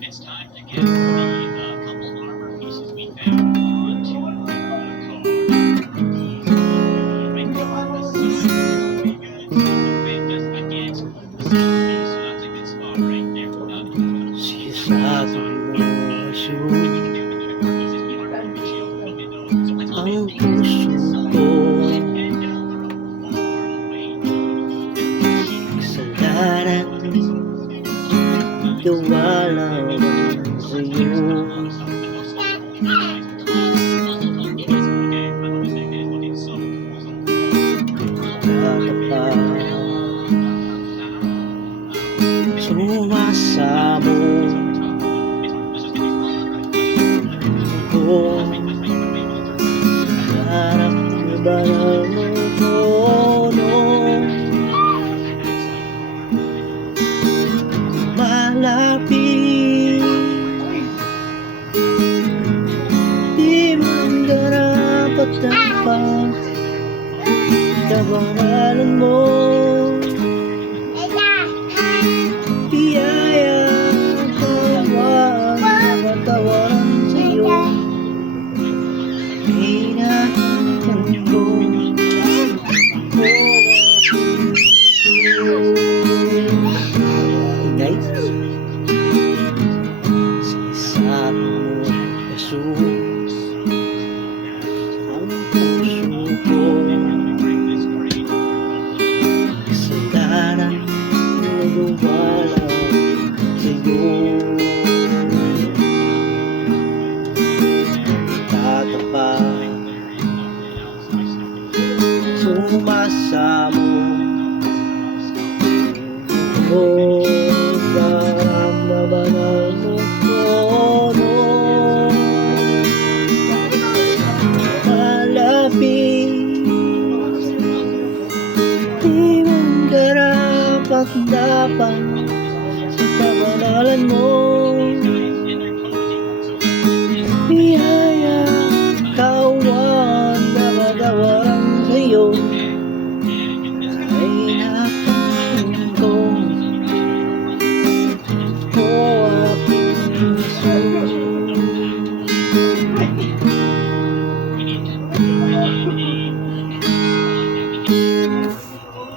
It's time to get the couple armor pieces we found onto the car. These right there on the side. Pretty good. Defend us against the zombies. So that's a good spot right there. Sigurado ang puso ko kasalanan, tiwala sa'yo. Nakakapa sumasamo ko, harap na banal ng tono, malapit, di man dapat dapat kabanalan mo, biyaya tawaran sa'yo, hinahanggan ko. Ingay sa puso ang puso ko, kasalanan nagwawala sa'yo. Tatapat sumasamo ko, naramdaman ang tono, malapit, di man dapat sa kabanalan mo.